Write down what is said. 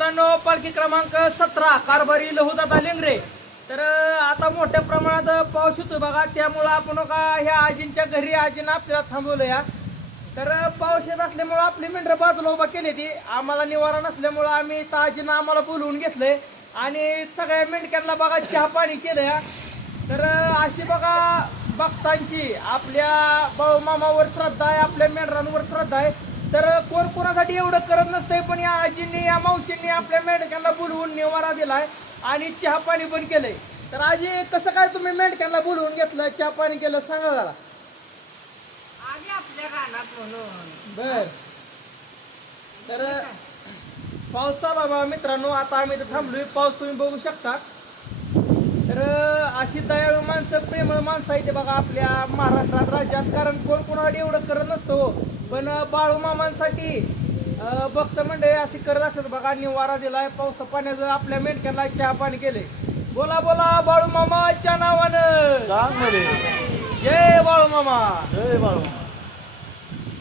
मित्रांनो, पालखी क्रमांक 17 कारभारी लहुदादा लेंगरे. तर आता मोठ्या प्रमाणात पाऊस होतो बघा, त्यामुळं आपण का ह्या आजींच्या घरी आजीनं आपल्याला थांबवलं या. तर पाऊस येत असल्यामुळं आपली मेंढरं बाजूला उभा केली ती. आम्हाला निवारा नसल्यामुळं आम्ही आजीनं आम्हाला बोलवून घेतलंय आणि सगळ्या मेंढक्यांना बघा चहा पाणी केलं या. तर अशी बघा भक्तांची आपल्या बाळूमामावर श्रद्धा आहे, आपल्या मेंढरांवर श्रद्धा आहे. तर कोण कोणासाठी एवढं करत नसतंय, पण या आजींनी या मावशींनी आपल्या मेंढक्यांना बोलवून निवारा दिलाय आणि चहा पाणी पण केलंय. तर आजी, कसं काय तुम्ही मेंढक्यांना बोलवून घेतलं, चहा पाणी केलं, सांगा जरा. आधी आपल्या रानात म्हणून बर. तर पाऊस चालू बघा मित्रांनो, आता आम्ही इथं थांबलोय. पाऊस तुम्ही बघू शकता. तर अशी दयाळू माणसं, प्रेमळ माणसं आहे ते बघा आपल्या महाराष्ट्रात राज्यात. कारण कोण कोणासाठी एवढं करत नसतं हो, पण बाळूमामांसाठी भक्त मंडळी अशी करत असत बघा. निवारा दिलाय, पावसा पाण्याचं आपल्या मेंढक्यांना चहा पाणी केले. बोला बोला बाळूमामाच्या नावानं सांग म्हणे जय बाळूमामा. जय बाळू.